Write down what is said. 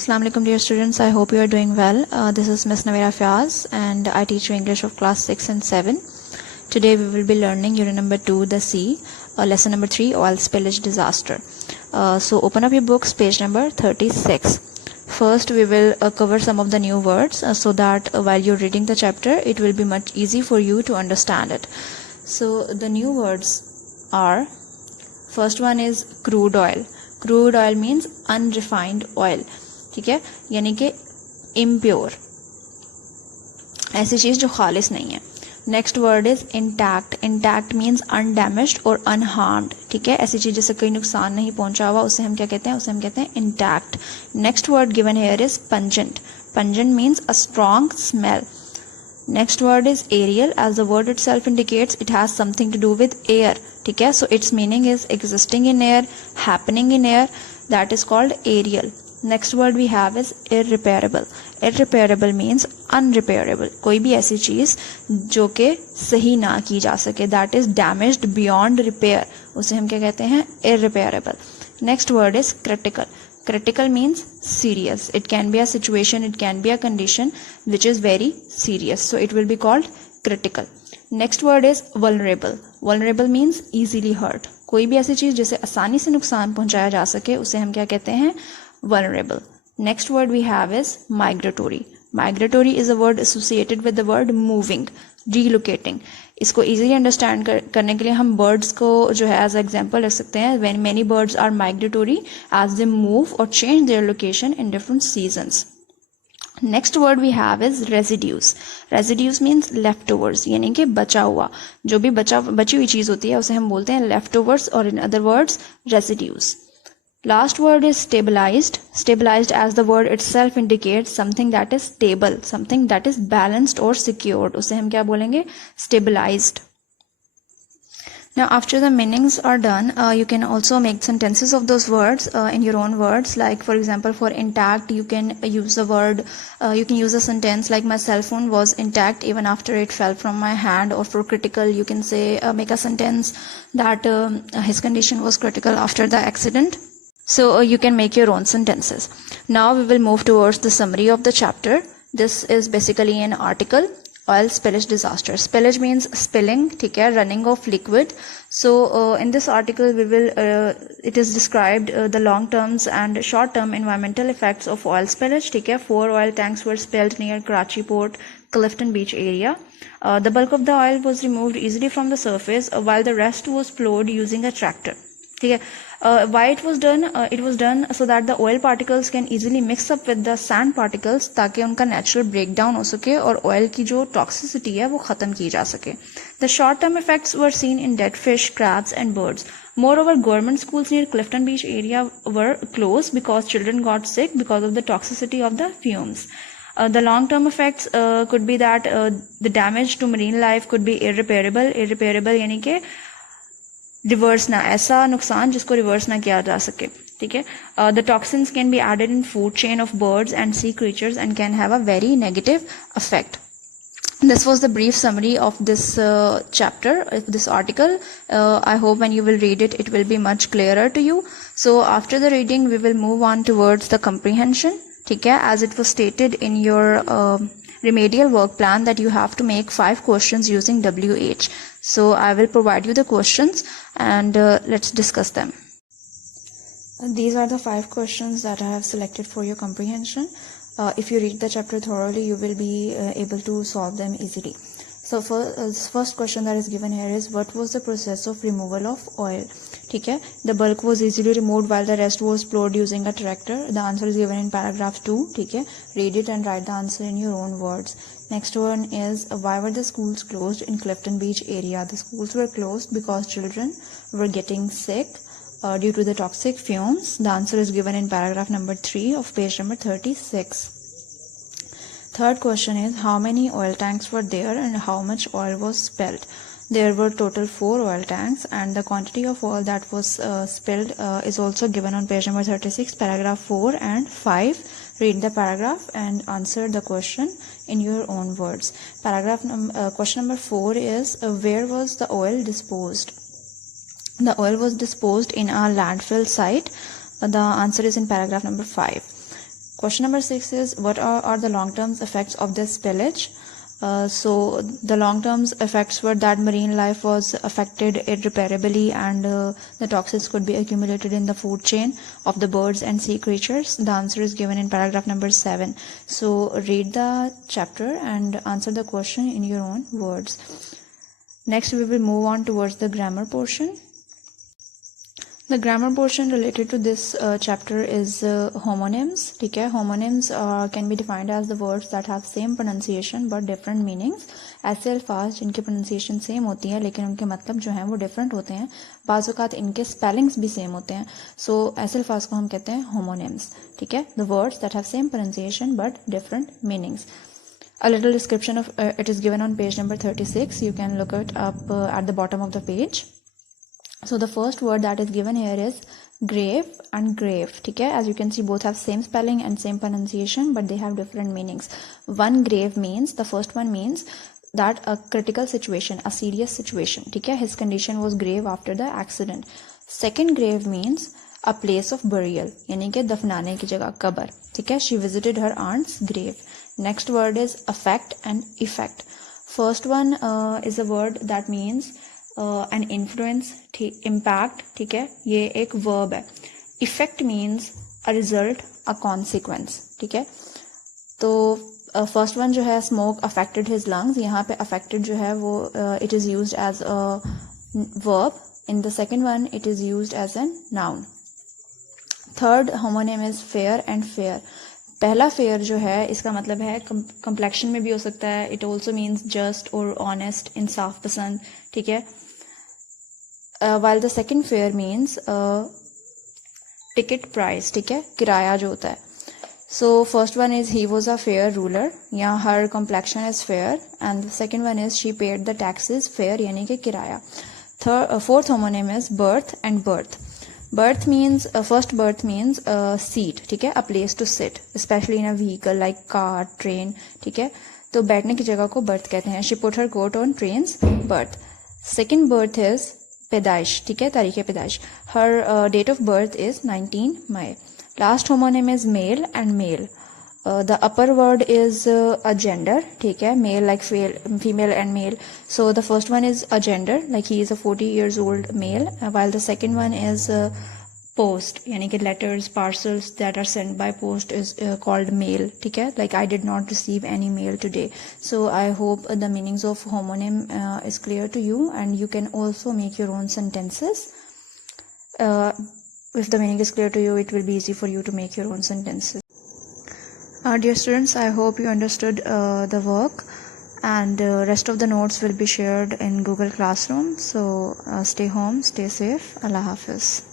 Assalamu alaikum dear students, I hope you are doing well. This is Miss Novaira Fayyaz and I teach you English of class 6 and 7. Today we will be learning unit number 2, the C, lesson number 3, oil spillage disaster. So open up your books, page number 36. First we will cover some of the new words so that while you're reading the chapter it will be much easy for you to understand it. So the new words are, first one is crude oil. Crude oil means unrefined oil. ठीक है, यानी कि impure, ऐसी चीज जो खालिस नहीं है. Next word is intact. Intact means undamaged और अनहार्म्ड. ठीक है, ऐसी चीज जिससे कोई नुकसान नहीं पहुंचा हुआ उसे हम क्या कहते हैं, उसे हम कहते हैं intact. Next word given here is pungent. Pungent means a strong smell. Next word is aerial. As the word itself indicates, it has something to do with air. ठीक है, so it's meaning is existing in air, happening in air, that is called aerial. Next word we have is irreparable. Irreparable means unrepairable, कोई भी ऐसी चीज जो कि सही ना की जा सके, that is damaged beyond repair, उसे हम क्या कहते हैं, irreparable. Next word is critical. Critical means serious. It can be a situation, it can be a condition which is very serious, so it will be called critical. Next word is vulnerable. Vulnerable means easily hurt, कोई भी ऐसी चीज जिसे आसानी से नुकसान पहुंचाया जा सके उसे हम क्या कहते हैं, vulnerable. Next word we have is migratory. Migratory is a word associated with the word moving, relocating. इसको easily understand करने के लिए हम birds को जो है as example रख सकते हैं. When many birds are migratory as they move or change their location in different seasons. Next word we have is residues. Residues means leftovers, यानी कि बचा हुआ, जो भी बची हुई चीज होती है उसे हम बोलते हैं लेफ्टओवर्स, और in other words residues. Last word is stabilized. Stabilized, as the word itself indicates, something that is stable, something that is balanced or secured, उसे हम क्या बोलेंगे, stabilized. Now after the meanings are done, you can also make sentences of those words in your own words. Like for example, for intact you can use the word, you can use a sentence like my cell phone was intact even after it fell from my hand. Or for critical you can say, make a sentence that his condition was critical after the accident. So you can make your own sentences. Now we will move towards the summary of the chapter. This is basically an article, oil spillage disaster. Spillage means spilling, ठीक है, running of liquid. So in this article we will, it is described the long terms and short term environmental effects of oil spillage. ठीक है, 4 oil tanks were spilled near Karachi port, Clifton Beach area. The bulk of the oil was removed easily from the surface while the rest was flowed using a tractor. ठीक है, why it was done so that the oil particles can easily mix up with the sand particles, ताकि उनका natural breakdown हो सके और oil की जो toxicity है वो खत्म की जा सके. The short term effects were seen in dead fish, crabs and birds. Moreover, government schools near Clifton Beach area were closed because children got sick because of the toxicity of the fumes. The long term effects could be that the damage to marine life could be irreparable. Irreparable यानी कि reverse ना, ऐसा नुकसान जिसको reverse ना किया जा सके. ठीक है, the toxins can be added in food chain of birds and sea creatures and can have a very negative effect. This was the brief summary of this chapter, this article. I hope when you will read it, it will be much clearer to you. So after the reading, we will move on towards the comprehension. ठीक है, as it was stated in your remedial work plan that you have to make 5 questions using WH. So I will provide you the questions and let's discuss them. These are the 5 questions that I have selected for your comprehension. If you read the chapter thoroughly, you will be able to solve them easily. So first question that is given here is, what was the process of removal of oil? ठीक है, the bulk was easily removed while the rest was flowed using a tractor. The answer is given in paragraph 2. ठीक है, read it and write the answer in your own words. Next one is, why were the schools closed in Clifton Beach area? The schools were closed because children were getting sick due to the toxic fumes. The answer is given in paragraph number 3 of page number 36. Third question is, how many oil tanks were there and how much oil was spilled? There were total 4 oil tanks and the quantity of oil that was spilled is also given on page number 36, paragraph 4 and 5. Read the paragraph and answer the question in your own words. Question number 4 is, where was the oil disposed? The oil was disposed in a landfill site. The answer is in paragraph number 5. Question number 6 is, what are the long-term effects of this spillage? So the long-term effects were that marine life was affected irreparably, and the toxins could be accumulated in the food chain of the birds and sea creatures. The answer is given in paragraph number 7. So read the chapter and answer the question in your own words. Next we will move on towards the grammar portion. The grammar portion related to this chapter is homonyms. ठीक है, homonyms can be defined as the words that have same pronunciation but different meanings. ऐसे अल्फाज जिनकी pronunciation same होती है लेकिन उनके मतलब जो हैं वो different होते हैं. बाज़ औक़ात इनके spellings भी same होते हैं. So ऐसे अल्फाज को हम कहते हैं homonyms. ठीक है, the words that have same pronunciation but different meanings. A little description of it is given on page number 36. You can look it up at the bottom of the page. So the first word that is given here is grave and grave. ठीक है, as you can see both have same spelling and same pronunciation but they have different meanings. One grave means, the first one means that a critical situation, a serious situation. ठीक है, his condition was grave after the accident. Second grave means a place of burial, यानी कि दफनाने की जगह, कब्र. ठीक है, she visited her aunt's grave. Next word is affect and effect. First one is a word that means an influence, impact. ठीक है, ये एक verb है. Effect means a result, a consequence. ठीक है, तो first one जो है smoke affected his lungs. यहाँ पे affected जो है वो it is used as a verb. In the second one it is used as a noun. Third homonym is fair and fair. पहला fair जो है इसका मतलब है complexion में भी हो सकता है. It also means just or honest, इंसाफ पसंद. ठीक है, while the second fair means ticket price. ठीक है, किराया जो होता है. So first one is he was a fair ruler. यहाँ her complexion is fair, and the second one is she paid the taxes fair, यानी कि किराया. Fourth homonym is birth and birth. Birth means first birth means seat. ठीक है, a place to sit, especially in a vehicle like car, train. ठीक है, तो बैठने की जगह को birth कहते हैं. She put her coat on train's birth. Second birth is पैदाइश. ठीक है, तारीख़ पैदाइश. Her date of birth is 19 May. Last homonym is male and male. The upper word is a gender. ठीक है, male like female and male. So the first one is a gender, like he is a 40 years old male, while the second one is post, यानी कि letters, parcels that are sent by post is called mail. ठीक है, like I did not receive any mail today. So I hope the meanings of homonym is clear to you, and you can also make your own sentences. If the meaning is clear to you, it will be easy for you to make your own sentences. Dear students, I hope you understood the work, and rest of the notes will be shared in Google Classroom. So stay home, stay safe. Allah Hafiz.